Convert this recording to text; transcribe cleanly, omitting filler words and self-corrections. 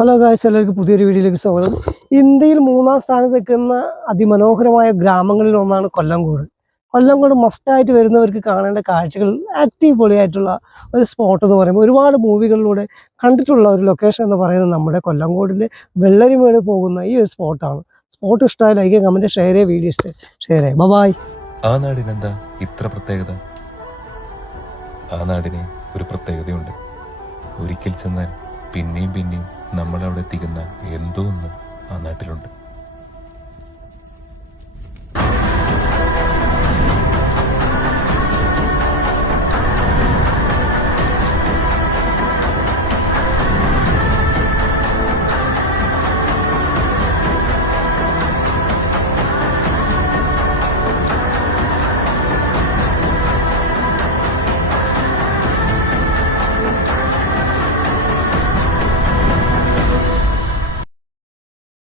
Hello guys, എല്ലാവർക്കും പുതിയൊരു വീഡിയോയിലേക്ക് സ്വാഗതം. ഇന്ത്യയിൽ 3-ാം സ്ഥാനത്ത് നിൽക്കുന്ന അതിമനോഹരമായ ഗ്രാമങ്ങളിൽ ഒന്നാണ് കൊല്ലംകോട്. കൊല്ലംകോട് മസ്റ്റായിട്ട് വരുന്നവർക്ക് കാണേണ്ട കാഴ്ചകൾ അടിപൊളിയായിട്ടുള്ള ഒരു സ്പോട്ട് എന്ന് പറയുമ്പോൾ ഒരുപാട് മൂവികളിലൂടെ കണ്ടിട്ടുള്ള ഒരു ലൊക്കേഷൻ എന്ന് പറയുന്നത് നമ്മുടെ കൊല്ലംകോടിലെ വെള്ളരിമേട് പോകുന്ന ഈ ഒരു സ്പോട്ടാണ്. സ്പോട്ട് ഇഷ്ടമായി ലൈക്ക്, കമൻറ്റ്, ഷെയർ ചെയ്യുക, വീഡിയോസ് ഷെയർ ചെയ്യുക. ബൈ. ആ നാടിനെന്താ ഇത്ര പ്രത്യേകത? ആ നാടിന് ഒരു പ്രത്യേകതയുണ്ട്. ഒരിക്കൽ ചെന്നാൽ പിന്നെയും പിന്നെയും നമ്മളവിടെ എത്തിക്കുന്ന എന്തോ ഒന്ന് ആ നാട്ടിലുണ്ട്.